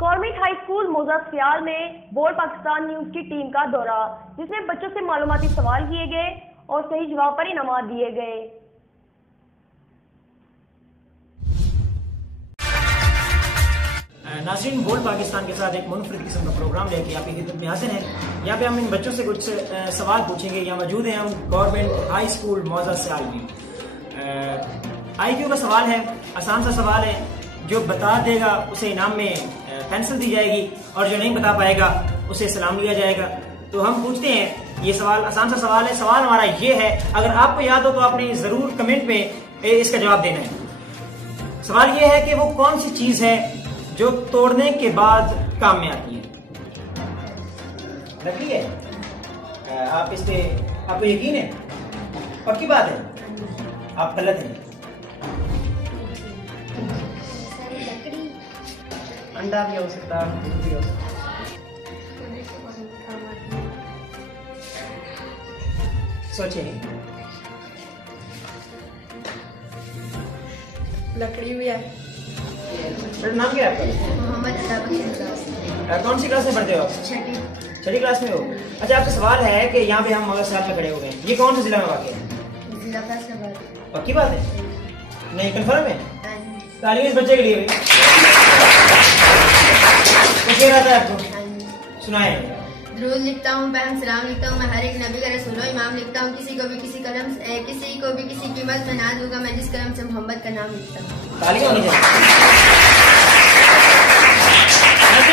Government high school मौजा सियाल में board Pakistan news की टीम का दौरा, जिसमें बच्चों से मालूमाती सवाल किए गए और सही जवाब पर इनामात दिए गए। नाज़रीन, बोर्ड पाकिस्तान के साथ एक मुनफरिद किस्म का प्रोग्राम लेके आपकी खिदमत में हाजिर हैं। यहाँ पे हम इन बच्चों से कुछ सवाल पूछेंगे। यहाँ मौजूद हैं हम गवर्नमेंट हाई स्कूल मौजा सियाल में। IQ का सवाल है, आसान सा सवाल है। जो बता देगा उसे इनाम में पेंसिल दी जाएगी और जो नहीं बता पाएगा उसे सलाम लिया जाएगा। तो हम पूछते हैं, ये सवाल आसान सा सवाल है। सवाल हमारा ये है, अगर आपको याद हो तो आपने जरूर कमेंट में इसका जवाब देना है। सवाल ये है कि वो कौन सी चीज है जो तोड़ने के बाद काम में आती है। लकड़ी है। आप इस पे आपको यकीन है? पक्की बात है? आप गलत हैं। अंडा भी हो सकता है, दूध भी हो सकता है। सोचिए। लकड़ी भी है। नाम क्या है आपका? मोहम्मद। कौन सी क्लास में पढ़ते हो आप? छठी क्लास में हो। अच्छा, आपका सवाल है कि यहाँ पे हम मौजा सियाल में खड़े हो गए। ये कौन सा जिला में वाक़ है? जिला फैसलाबाद। पक्की बात है? नहीं, कंफर्म है? तालीम इस बच्चे के लिए क्या रहता है आपको? सुनाए। दुरूद लिखता हूँ, पैम सलाम लिखता हूँ, मैं हर एक नबी का रसूल इमाम लिखता हूँ। किसी को भी किसी कीमत में ना दूंगा मैं, जिस कलम से मोहम्मद का नाम लिखता हूँ। तालीम होनी चाहिए।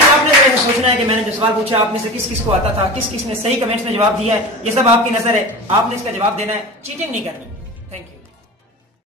आपने सोचना है कि मैंने जो सवाल पूछा आप में से किस किस को आता था, किस किस ने सही कमेंट्स में जवाब दिया है। ये सब आपकी नजर है, आपने इसका जवाब देना है, चीटिंग नहीं करनी। Thank you.